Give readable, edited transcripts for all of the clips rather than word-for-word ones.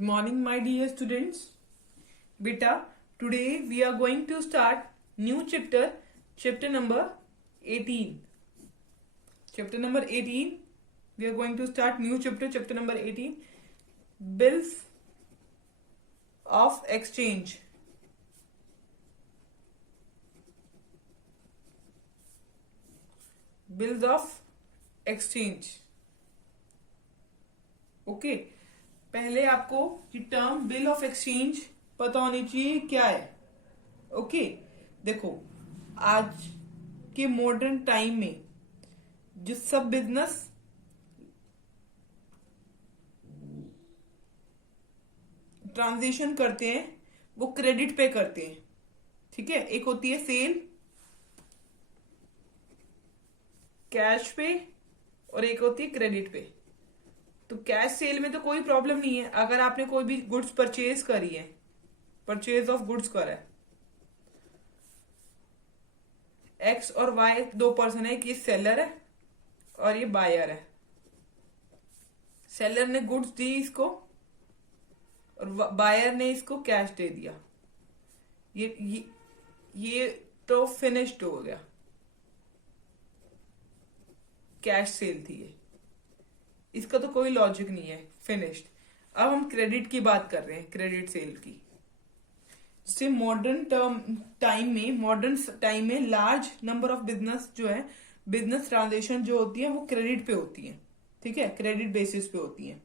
Good morning, my dear students. Beta, today we are going to start new chapter, chapter number 18. Chapter number 18, we are going to start new chapter, chapter number 18, Bills of Exchange. Bills of Exchange. Okay पहले आपको ये term bill of exchange पता होनी चाहिए क्या है. Okay देखो, आज के मॉडर्न टाइम में जो सब बिजनेस ट्रांजेक्शन करते हैं वो क्रेडिट पे करते हैं. ठीक है, एक होती है सेल कैश पे और एक होती है क्रेडिट पे. तो कैश सेल में तो कोई प्रॉब्लम नहीं है. अगर आपने कोई भी गुड्स परचेज करी है, परचेज ऑफ गुड्स करा है, एक्स और वाई दो पर्सन है, कि सेलर है और ये बायर है. सेलर ने गुड्स दी इसको और बायर ने इसको कैश दे दिया. ये तो फिनिश्ड हो गया, कैश सेल थी ये. इसका तो कोई लॉजिक नहीं है, फिनिश्ड. अब हम क्रेडिट की बात कर रहे हैं, क्रेडिट सेल की. जैसे मॉडर्न टाइम में लार्ज नंबर ऑफ बिजनेस जो है, बिजनेस ट्रांजेक्शन जो होती है वो क्रेडिट पे होती है. ठीक है, क्रेडिट बेसिस पे होती है.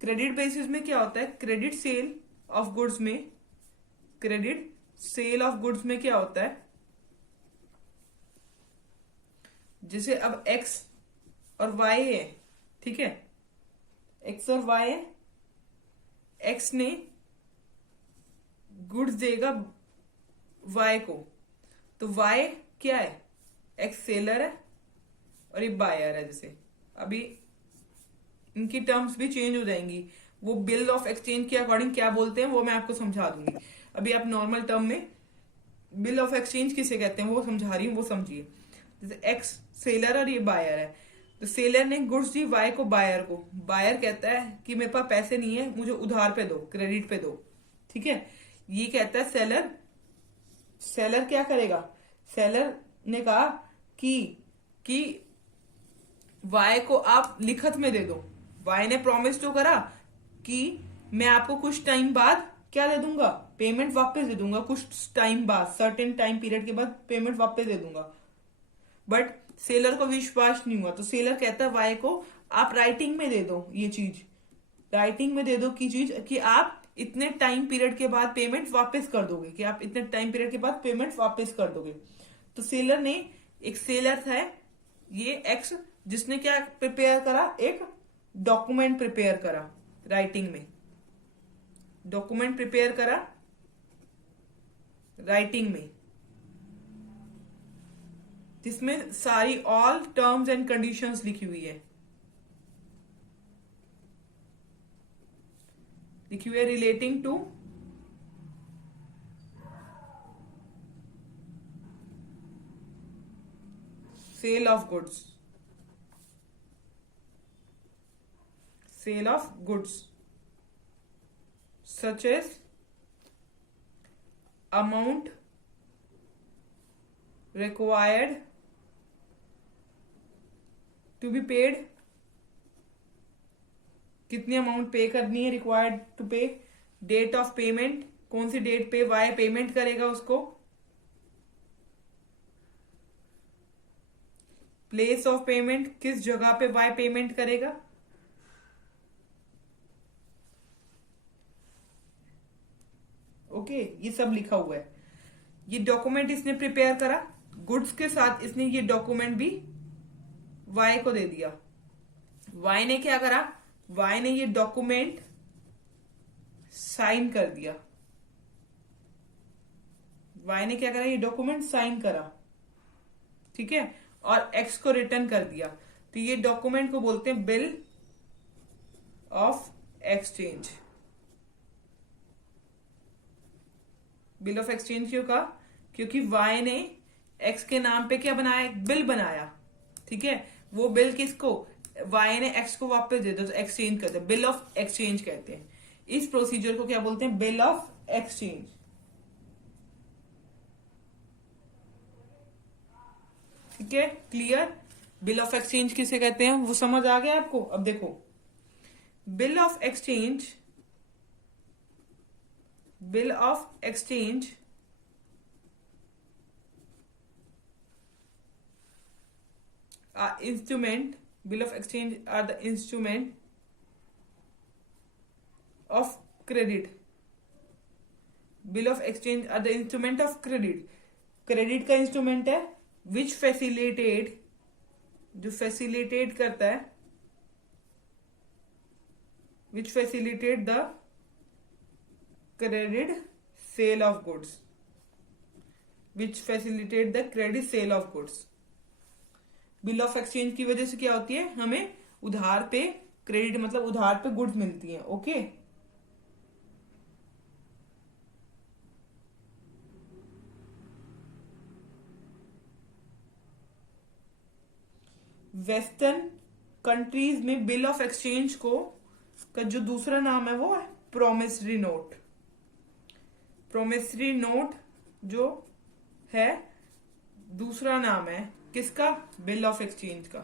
क्रेडिट बेसिस में क्या होता है, क्रेडिट सेल ऑफ गुड्स में, क्रेडिट सेल ऑफ गुड्स में क्या होता है, जैसे अब एक्स और वाई है. ठीक है, एक्स और वाई है. एक्स ने गुड्स देगा वाई को, तो वाई क्या है, एक्स सेलर है और ये बायर है. जैसे अभी इनकी टर्म्स भी चेंज हो जाएंगी. वो बिल ऑफ एक्सचेंज के अकॉर्डिंग क्या बोलते हैं वो मैं आपको समझा दूंगी. अभी आप नॉर्मल टर्म में बिल ऑफ एक्सचेंज किसे कहते हैं वो समझा रही हूँ, वो समझिए. जैसे एक्स सेलर और ये बायर है, तो सेलर ने गुड्स दी वाई को, बायर को. बायर कहता है कि मेरे पास पैसे नहीं है, मुझे उधार पे दो, क्रेडिट पे दो. ठीक है, ये कहता है सेलर क्या करेगा, सेलर ने कहा कि वाई को आप लिखत में दे दो. वाई ने प्रॉमिस तो करा कि मैं आपको कुछ टाइम बाद क्या दे दूंगा, पेमेंट वापस दे दूंगा. कुछ टाइम बाद, सर्टेन टाइम पीरियड के बाद पेमेंट वापस दे दूंगा. बट सेलर को विश्वास नहीं हुआ, तो सेलर कहता है वाई को आप राइटिंग में दे दो ये चीज, राइटिंग में दे दो की चीज कि आप इतने टाइम पीरियड के बाद पेमेंट वापस कर दोगे, कि आप इतने टाइम पीरियड के बाद पेमेंट वापस कर दोगे. तो सेलर ने, एक सेलर था ये एक्स, जिसने क्या प्रिपेयर करा, एक डॉक्यूमेंट प्रिपेयर करा, राइटिंग में डॉक्यूमेंट प्रिपेयर करा, राइटिंग में, जिसमें सारी ऑल टर्म्स एंड कंडीशंस लिखी हुई है. Relating to sale of goods, sale of goods such as amount required to be paid, कितनी अमाउंट पे करनी है, required to pay, date of payment, कौन सी डेट पे वाई पेमेंट करेगा उसको, प्लेस ऑफ पेमेंट, किस जगह पे वाई पेमेंट करेगा. ओके, ये सब लिखा हुआ है. ये डॉक्यूमेंट इसने प्रिपेयर करा, गुड्स के साथ इसने ये डॉक्यूमेंट भी वाई को दे दिया. वाई ने क्या करा, वाई ने ये डॉक्यूमेंट साइन कर दिया. वाई ने क्या करा, ये डॉक्यूमेंट साइन करा. ठीक है, और एक्स को रिटर्न कर दिया. तो ये डॉक्यूमेंट को बोलते हैं bill of exchange. Bill of exchange क्यों कहा, क्योंकि वाई ने एक्स के नाम पे क्या बनाया, एक बिल बनाया. ठीक है, वो बिल किसको, वाई ने एक्स को वापस दे दो तो एक्सचेंज करते हैं, बिल ऑफ एक्सचेंज कहते हैं. इस प्रोसीजर को क्या बोलते हैं? Bill of exchange. ठीक है, क्लियर? बिल ऑफ एक्सचेंज किसे कहते हैं वो समझ आ गया आपको? अब देखो, bill of exchange, bill of exchange instrument, bill of exchange are the instrument of credit, bill of exchange are the instrument of credit, credit का इंस्ट्रूमेंट है विच फैसिलिटेट, जो फैसिलिटेट करता है, which facilitate the credit sale of goods, which facilitate the credit sale of goods. Bill of exchange की वजह से क्या होती है? हमें उधार पे क्रेडिट, मतलब उधार पे गुड्स मिलती हैं। ओके, वेस्टर्न कंट्रीज में बिल ऑफ एक्सचेंज को का जो दूसरा नाम है वो है प्रोमिसरी नोट। प्रोमिसरी नोट जो है दूसरा नाम है किसका? बिल ऑफ एक्सचेंज का।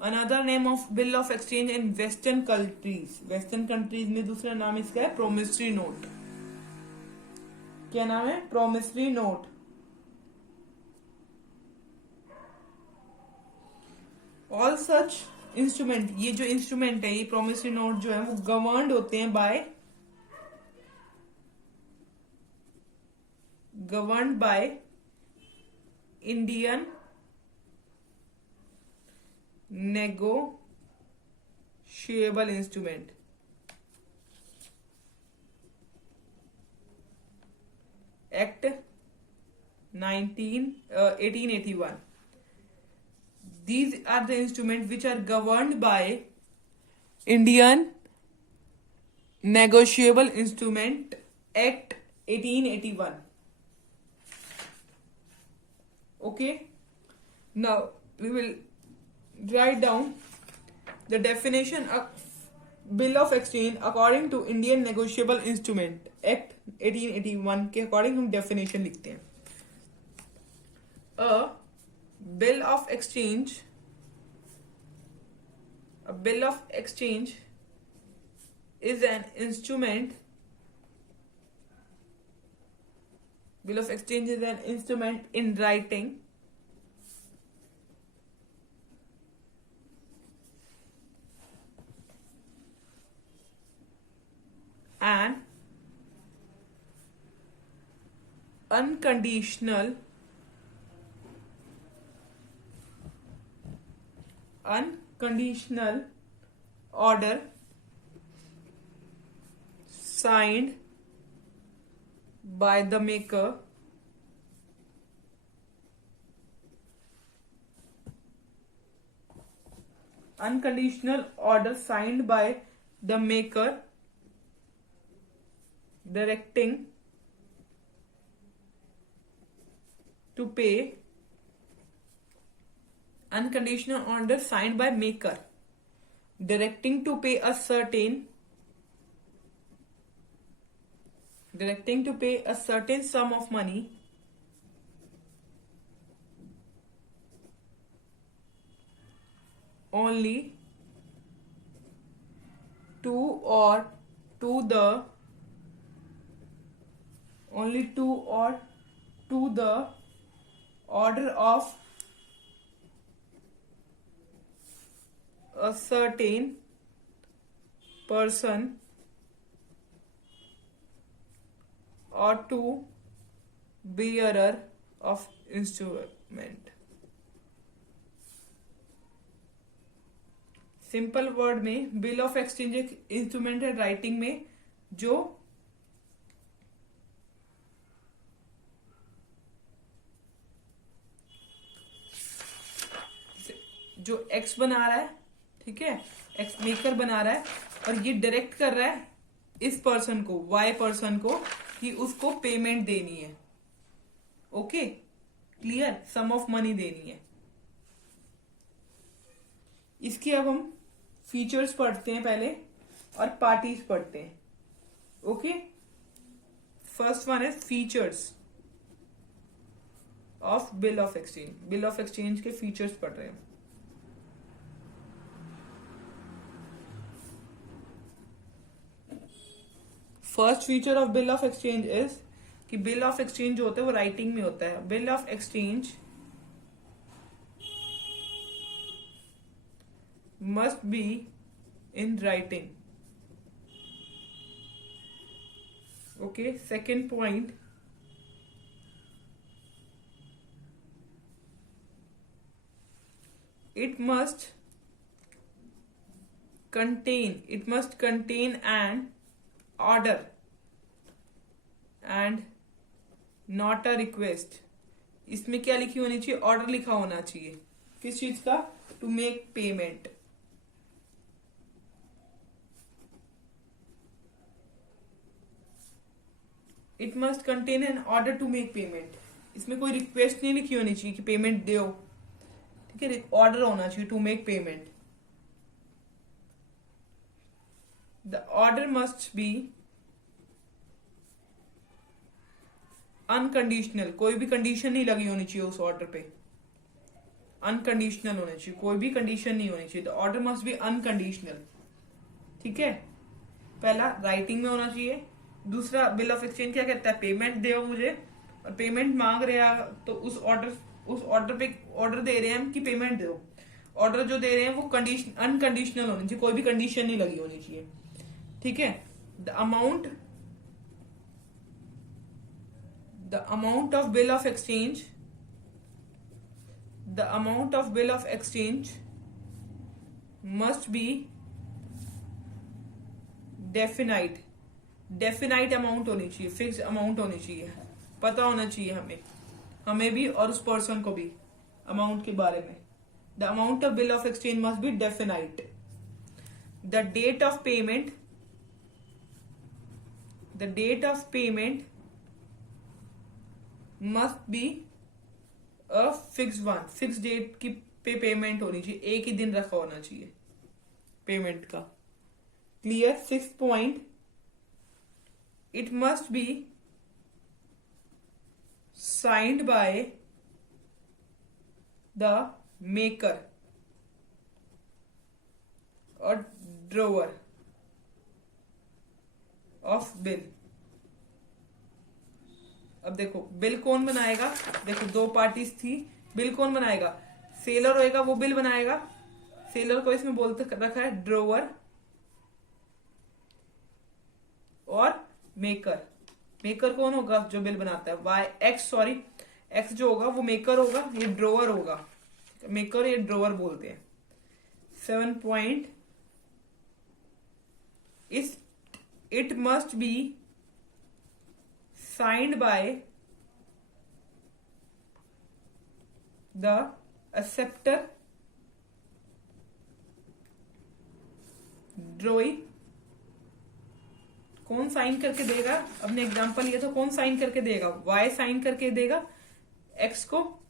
Another name of bill of exchange in western countries, western countries में दूसरा नाम इसका है प्रोमिसरी नोट। क्या नाम है? Promissory note. All such instrument, ये जो इंस्ट्रूमेंट है, ये प्रोमिसरी नोट जो है वो गवर्नड होते हैं by Indian negotiable instrument act 1881। These are the instruments which are governed by Indian Negotiable Instrument Act 1881. Okay, now we will write down the definition of bill of exchange according to Indian Negotiable Instrument Act 1881 के according हम definition लिखते हैं। A bill of exchange is an instrument, bill of exchange is an instrument in writing and unconditional order signed by the maker directing to pay, unconditional order signed by maker directing to pay a certain sum of money only to the order of a certain person or to bearer of instrument। Simple word में bill of exchange एक instrument है writing में जो x बना रहा है, ठीक है, एक्स मेकर बना रहा है और ये डायरेक्ट कर रहा है इस पर्सन को, वाई पर्सन को, कि उसको पेमेंट देनी है। Okay, clear? Sum of money देनी है। इसके अब हम फीचर्स पढ़ते हैं पहले और पार्टीज पढ़ते हैं। Okay, first one is features of bill of exchange. Bill of exchange के फीचर्स पढ़ रहे हैं. First feature of bill of exchange is कि बिल ऑफ एक्सचेंज जो होता है वो राइटिंग में होता है. Bill of exchange must be in writing. Okay, second point, it must contain an order and not a request. इसमें क्या लिखी होनी चाहिए? ऑर्डर लिखा होना चाहिए. किस चीज का? To make payment. It must contain an order to make payment. इसमें कोई रिक्वेस्ट नहीं लिखी होनी चाहिए कि पेमेंट दो. ठीक है, ऑर्डर होना चाहिए to make payment. The order must be unconditional. कोई भी कंडीशन नहीं लगी होनी चाहिए उस ऑर्डर पे. अनकंडीशनल होना चाहिए, कोई भी कंडीशन नहीं होनी चाहिए. The order must be unconditional. ठीक है, पहला राइटिंग में होना चाहिए. दूसरा, बिल ऑफ एक्सचेंज क्या कहता है? पेमेंट दो मुझे, और पेमेंट मांग रहे हैं तो उस ऑर्डर पे ऑर्डर दे रहे हैं हम कि पेमेंट दो. ऑर्डर जो दे रहे हैं वो कंडीशन अनकंडीशनल होनी चाहिए, कोई भी कंडीशन नहीं लगी होनी चाहिए. ठीक है. The amount of bill of exchange must be definite amount होनी चाहिए, फिक्स अमाउंट होनी चाहिए. पता होना चाहिए हमें भी और उस पर्सन को भी अमाउंट के बारे में. The amount of bill of exchange must be definite. The date of payment must be a fix one. Fix date की पेमेंट होनी चाहिए, एक ही दिन रखा होना चाहिए पेमेंट का. Clear. 6th point, it must be signed by the maker or drawer of bill. अब देखो बिल कौन बनाएगा? देखो दो पार्टीज थी, बिल कौन बनाएगा? सेलर होएगा, वो बिल बनाएगा. सेलर को इसमें बोलते रखा है ड्रोवर, और मेकर कौन होगा? जो बिल बनाता है. एक्स जो होगा वो मेकर होगा, ये ड्रोवर होगा. मेकर या ड्रोवर बोलते हैं. 7th point, it must be signed by the acceptor drawee. कौन साइन करके देगा? अपने एग्जांपल लिया तो कौन साइन करके देगा? वाई साइन करके देगा एक्स को.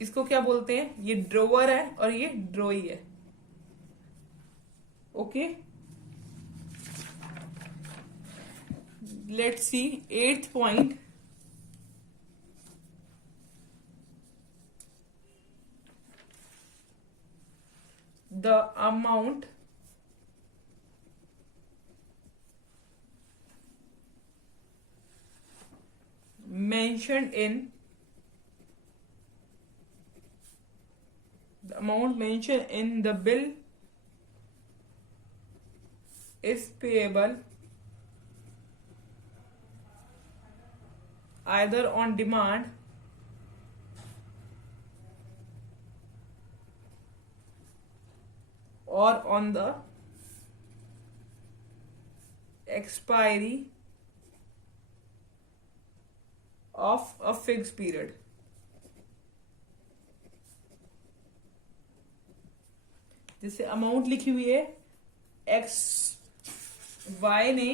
इसको क्या बोलते हैं? ये ड्रोवर है और ये ड्रोई है. Okay, let's C 8th point. The amount mentioned in the bill is payable either on demand or on the expiry of a fixed period. जैसे अमाउंट लिखी हुई है वाई ने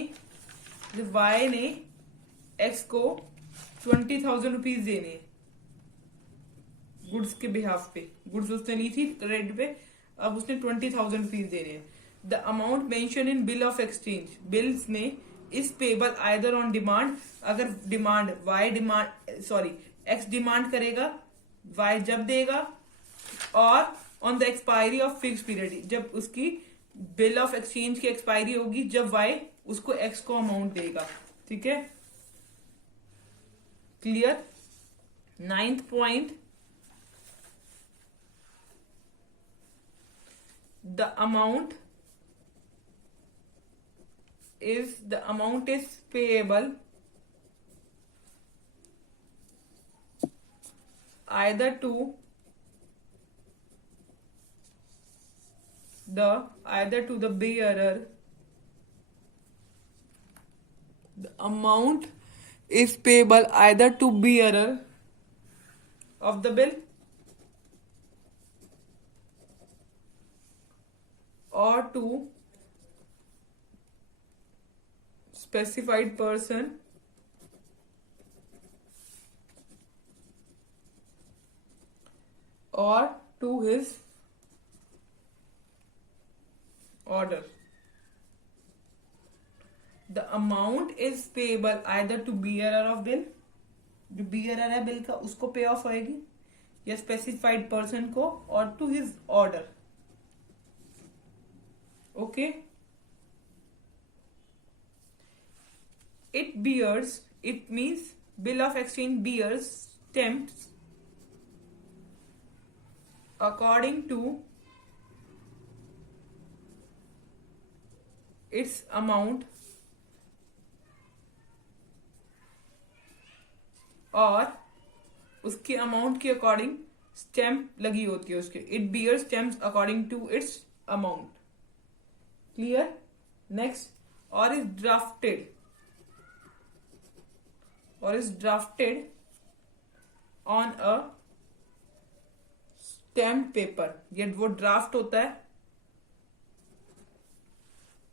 एक्स को 20,000 रुपीज देने गुड्स के बिहाफ पे. गुड्स उसने ली थी क्रेडिट पे, अब उसने 20,000 रुपीज देने. The amount mention in bill of exchange, bills में is payable either on demand, अगर डिमांड एक्स डिमांड करेगा, वाई जब देगा, और on the expiry of fix period, जब उसकी बिल ऑफ एक्सचेंज की एक्सपायरी होगी, जब वाई उसको एक्स को अमाउंट देगा। ठीक है, clear. 9th point, the amount is payable either to the bearer. The amount is payable either to bearer of the bill or to specified person or to his order. The amount is payable either to bearer of bill, जो bearer है bill का उसको पे of होएगी, या specified person को, और to his order. Okay, it means bill of exchange bears stamps according to its amount और उसके अमाउंट के अकॉर्डिंग स्टैम्प लगी होती है उसके। It bear stamps according to its amount. Clear. Next, और is drafted on a stamp paper, ये वो ड्राफ्ट होता है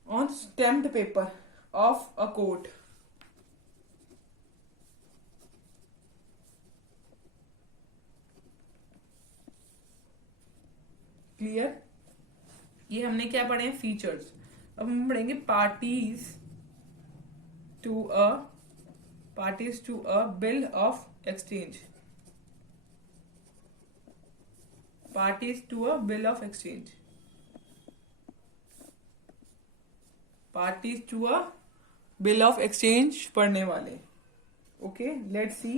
on stamped paper of a court. Clear. ये हमने क्या पढ़े हैं, फीचर्स। अब हम पढ़ेंगे parties to a bill of exchange. Parties to a bill of exchange, parties to a bill of exchange पढ़ने वाले। Okay, let's see.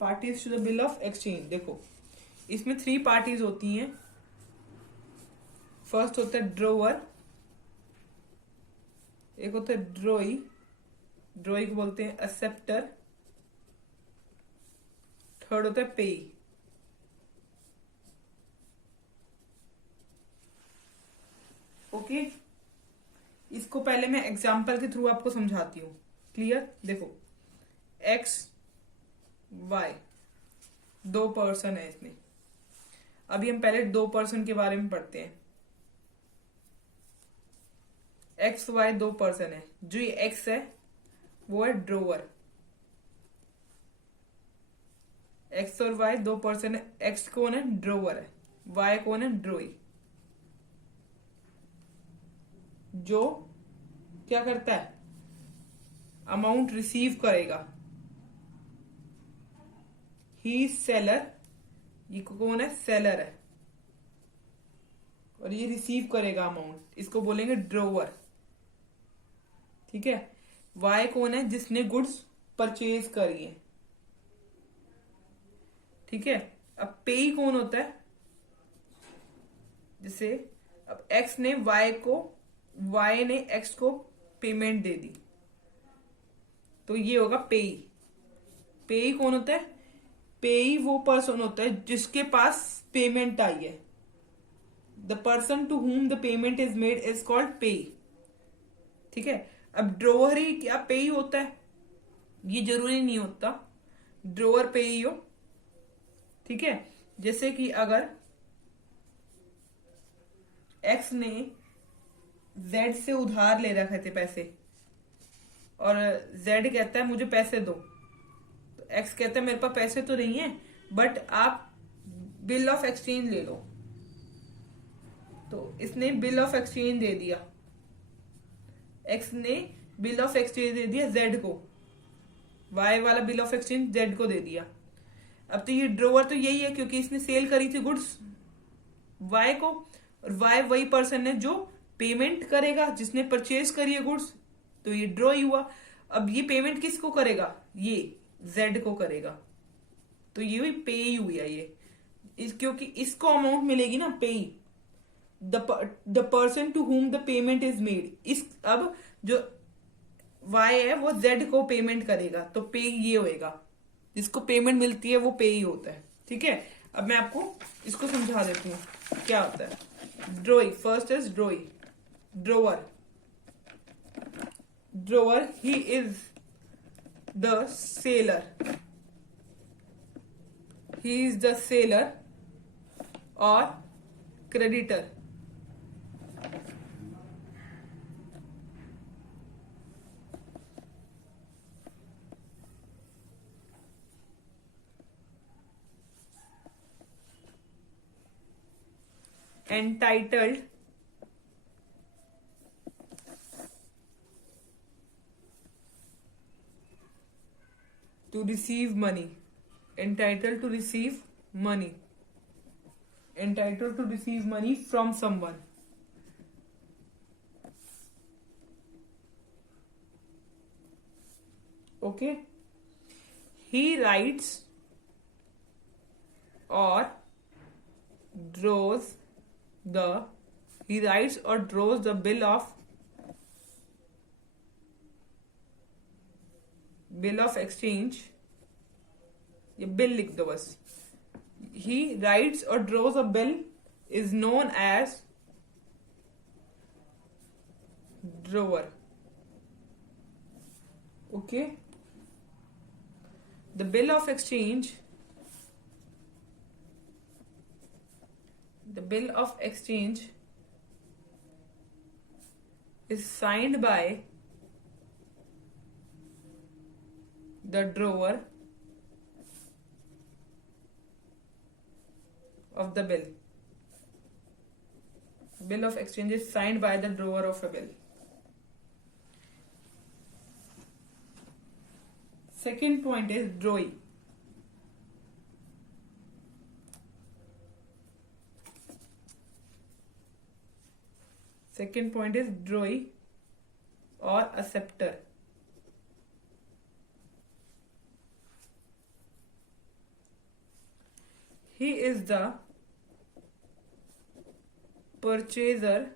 Parties to the bill of exchange, देखो इसमें 3 पार्टीज होती हैं। फर्स्ट होता है ड्रोवर, एक होता है ड्रोई को बोलते हैं एक्सेप्टर, थर्ड होता है पेई। ओके, इसको पहले मैं एग्जांपल के थ्रू आपको समझाती हूँ। क्लियर। देखो एक्स वाई 2 पर्सन है इसमें। अभी हम पहले 2 पर्सन के बारे में पढ़ते हैं। एक्स वाई 2 पर्सन है। जो ये एक्स है वो है ड्रोवर, एक्स और वाई 2 पर्सन है। एक्स कौन है, ड्रोवर है। वाई कौन है, ड्रोई। जो क्या करता है, अमाउंट रिसीव करेगा। ही सेलर, ये कौन है, सेलर है, और ये रिसीव करेगा अमाउंट, इसको बोलेंगे ड्रोवर। ठीक है। वाई कौन है, जिसने गुड्स परचेज करी है। ठीक है। अब पेई कौन होता है, जैसे अब एक्स ने वाई ने एक्स को पेमेंट दे दी, तो ये होगा पेई। पेई कौन होता है, पेई वो पर्सन होता है जिसके पास पेमेंट आई है। The person to whom the payment is made is called payee. ठीक है। अब ड्रोवर ही क्या पेई होता है, ये जरूरी नहीं होता ड्रोवर पेई हो। ठीक है। जैसे कि अगर एक्स ने जेड से उधार ले रखे थे पैसे, और जेड कहता है मुझे पैसे दो, तो एक्स कहता है मेरे पास पैसे तो नहीं है, बट आप बिल ऑफ एक्सचेंज ले लो। तो इसने बिल ऑफ एक्सचेंज दे दिया, एक्स ने बिल ऑफ एक्सचेंज दे दिया जेड को, वाई वाला बिल ऑफ एक्सचेंज जेड को दे दिया। अब तो ये ड्रोवर तो यही है क्योंकि इसने सेल करी थी गुड्स वाई को, और वाई वही पर्सन है जो पेमेंट करेगा, जिसने परचेज करी है गुड्स, तो ये ड्रॉ ही हुआ। अब ये पेमेंट किसको करेगा, ये जेड को करेगा, तो ये भी पे ही हुई है ये क्योंकि इसको अमाउंट मिलेगी ना, pay, the person to whom the payment is made. इस अब जो वाई है वो जेड को पेमेंट करेगा, तो पे ये होएगा, जिसको पेमेंट मिलती है वो पे ही होता है। ठीक है, अब मैं आपको इसको समझा देती हूँ क्या होता है। Drawee, first is drawee, drawer, drawer he is the seller, he is the seller or creditor। entitled to receive money, entitled to receive money, entitled to receive money from someone। Okay, he writes or draws the, he writes or draws the bill of exchange, ये bill लिख दो बस। he writes or draws a bill is known as drawer। okay, the bill of exchange, the bill of exchange is signed by the drawer of the bill। Bill of exchange is signed by the drawer of a bill। Second point is drawee। Second point is drawee or acceptor। He is the purchaser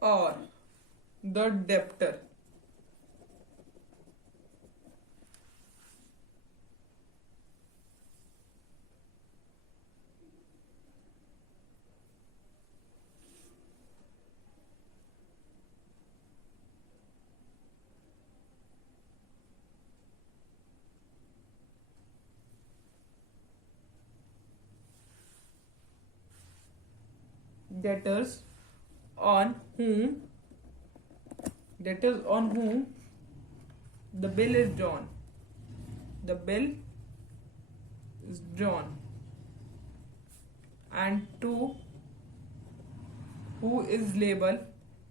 or the debtor। Debtors on whom, debtors on whom the bill is drawn, the bill is drawn, and to who is liable,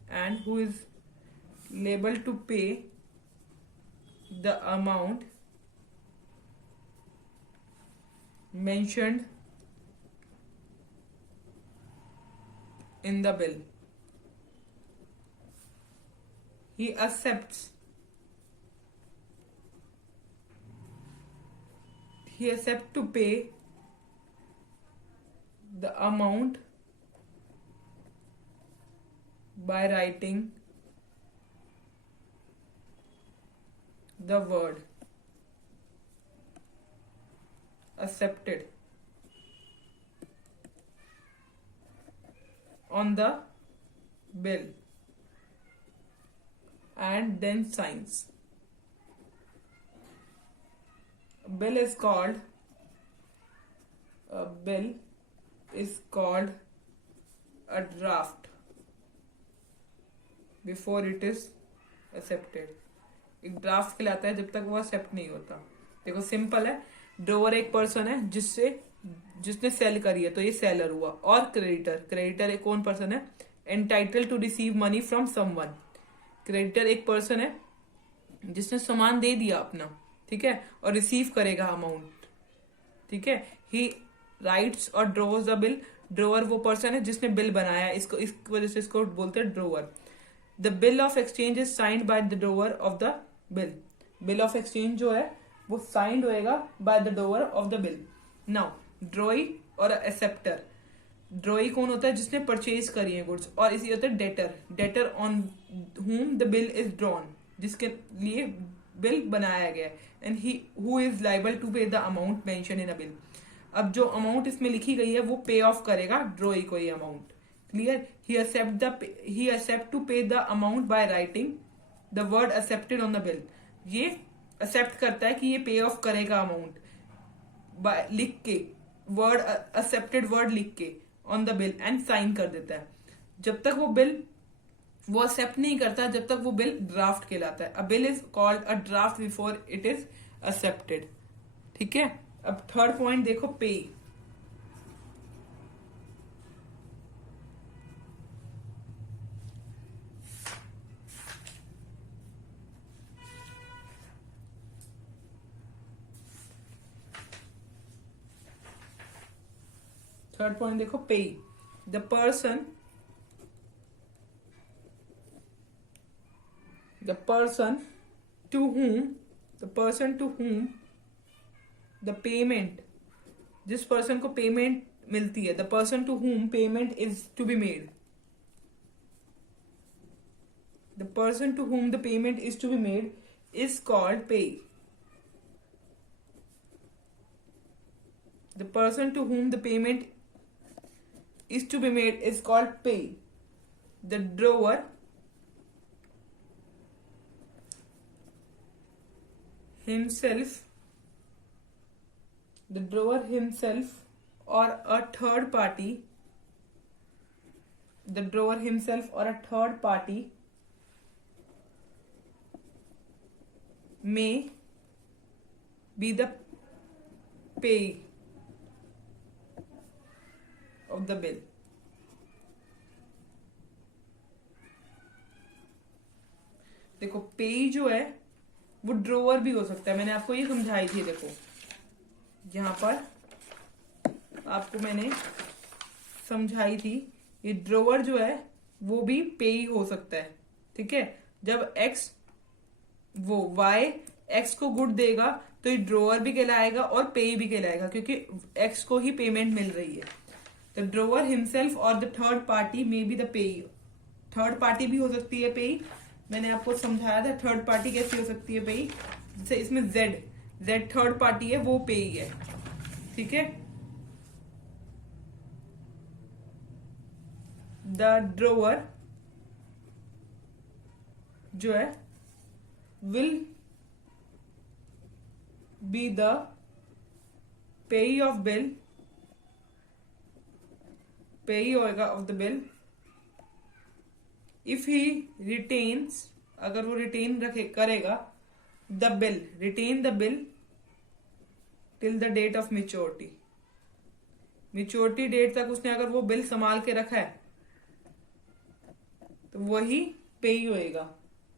and who is liable to pay the amount mentioned in the bill। He accepts, he accepts to pay the amount by writing the word accepted on the bill and then signs। Bill is called a draft before it is accepted. एक draft कहलाता है जब तक वो accept नहीं होता। देखो simple है, ड्रोवर एक पर्सन है जिसने सेल करी है, तो ये सेलर हुआ। और क्रेडिटर एक कौन पर्सन है? Entitle to receive money from someone. Creditor एक पर्सन है जिसने सामान दे दिया अपना, ठीक है, और रिसीव करेगा अमाउंट, ठीक है। ही राइट्स और ड्रोज द बिल। ड्रोवर वो पर्सन है जिसने बिल बनाया, इसको इस वजह से इसको बोलते हैं drawer. The bill of exchange is signed by the drawer of the bill. Bill of exchange जो है वो साइंड होएगा by the drawer of the bill. Now drawee और एक्सेप्टर। ड्रोई कौन होता है? जिसने परचेज करी है गुड्स। और इसी होता है debtor. Debtor on whom the bill is drawn, जिसके लिए बिल बनाया गया है। And he who is liable to pay the amount mention in a bill. अब जो अमाउंट इसमें लिखी गई है वो पे ऑफ करेगा ड्रोई को ये amount. Clear? He accept to pay the amount by writing the word accepted on the bill. ये एक्सेप्ट करता है कि ये पे ऑफ करेगा अमाउंट बाय लिख के, वर्ड एक्सेप्टेड वर्ड लिख के on the bill and sign कर देता है। जब तक वो एक्सेप्ट नहीं करता, जब तक वो बिल ड्राफ्ट कहलाता है। अ bill is called a draft before it is accepted, ठीक है। अब थर्ड पॉइंट देखो, पे। थर्ड पॉइंट देखो, पे। The person to whom the payment, जिस पर्सन को पेमेंट मिलती है, the person to whom payment is to be made, the person to whom the payment is to be made is called pay. The person to whom the payment is to be made is called pay. The drawer himself or a third party, may be the pay of the bill. देखो पे जो है वो drawer भी हो सकता है। मैंने आपको ये समझाई थी, देखो यहाँ पर आपको मैंने समझाई थी, ये ड्रोवर जो है वो भी पे ही हो सकता है, ठीक है। जब वाई एक्स को गुड देगा तो ये ड्रोवर भी कहलाएगा और पे भी कहलाएगा, क्योंकि एक्स को ही पेमेंट मिल रही है। तो ड्रोवर हिमसेल्फ और the third party may be the pay. Third party भी हो सकती है पे। मैंने आपको समझाया था थर्ड पार्टी कैसी हो सकती है पे। जैसे इसमें जेड थर्ड पार्टी है, वो पे ही है, ठीक है। द ड्रोवर जो है will be the payee of bill, payee होएगा of the bill if he retains, अगर वो रिटेन करेगा the bill, retain the bill till the date of maturity, maturity date तक उसने अगर वो बिल संभाल के रखा है तो वही पेई होएगा,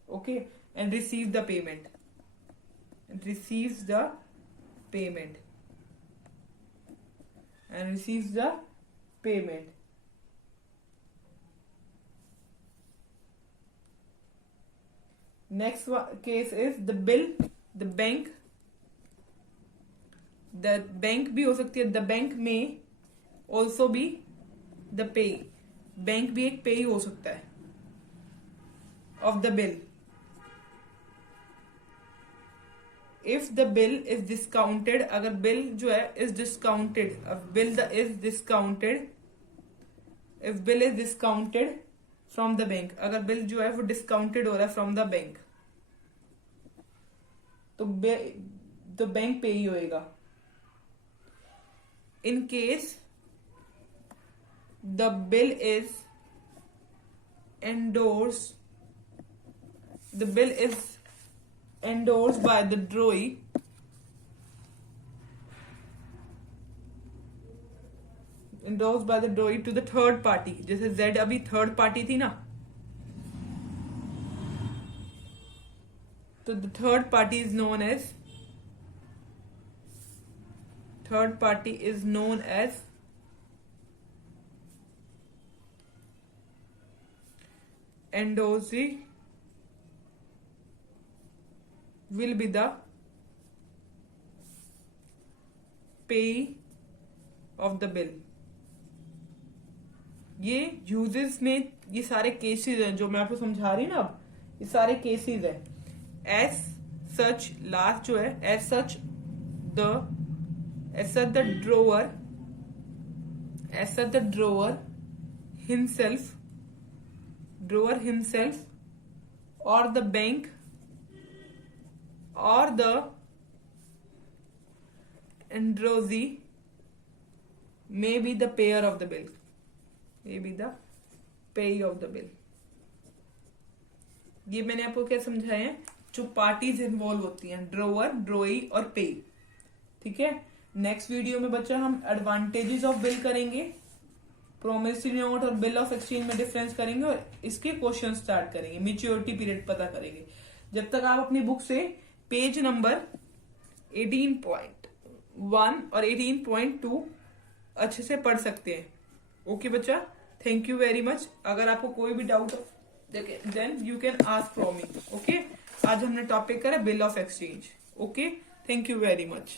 okay. and receives the payment, Next case is the bill, the bank भी हो सकती है, the bank may also be the pay, bank भी एक पे हो सकता है of the bill. If the bill is discounted, अगर बिल जो है is discounted, if bill is discounted from the bank, अगर बिल जो है वो discounted हो रहा है from the bank, तो बैंक पे ही होएगा। In case the bill is endorse, the bill is endorsed by the DROI, endorsed by the DROI to the third party. जैसे Z अभी थर्ड पार्टी थी ना, तो the third party is known as, third party is known as endorsee, will be the payee of the bill. ये uses में ये सारे cases हैं जो मैं आपको समझा रही ना, अब ये सारे केसेस हैं. एज सच लास्ट जो है, as such the drawer, as such the drawer himself or the bank or the endorsee may be the payer of the bill, may be the payee of the bill. ये मैंने आपको क्या समझाया है, जो parties involve होती हैं, drawer, ड्रोई और पे. ठीक है, नेक्स्ट वीडियो में बच्चा हम एडवांटेजेस ऑफ बिल करेंगे, प्रोमिसरी नोट और बिल ऑफ एक्सचेंज में डिफरेंस करेंगे और इसके क्वेश्चन स्टार्ट करेंगे, मैच्योरिटी पीरियड पता करेंगे. जब तक आप अपनी बुक से पेज नंबर 18.1 और 18.2 अच्छे से पढ़ सकते हैं. ओके बच्चा, थैंक यू वेरी मच. अगर आपको कोई भी डाउट हो then you can ask from me. Okay, आज हमने टॉपिक करा bill of exchange. Okay, thank you very much.